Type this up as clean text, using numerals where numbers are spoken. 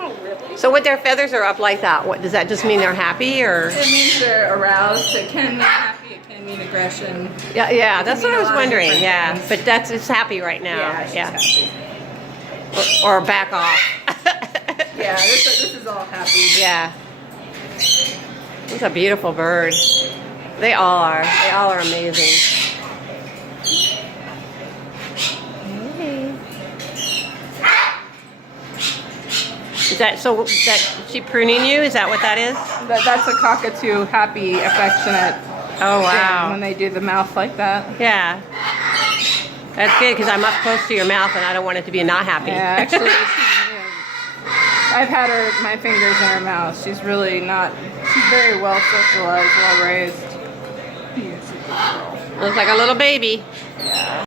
Oh, really? So when their feathers are up like that, what does that just mean they're happy or? It means they're aroused. It can mean happy. It can mean aggression. Yeah, that's what I was mean a lot of wondering. different Yeah, things. but it's happy right now. Yeah, she's happy. Or back off. Yeah, this is all happy. Yeah. It's a beautiful bird. They all are. They all are amazing. Is that so? That she pruning you? Is that what that is? That's a cockatoo, happy, affectionate. Oh thing wow. when they do the mouth like that. Yeah. That's good because I'm up close to your mouth and I don't want it to be not happy. Yeah, actually, I've had my fingers in her mouth. She's really not. She's very well socialized, well raised. Looks like a little baby. Yeah.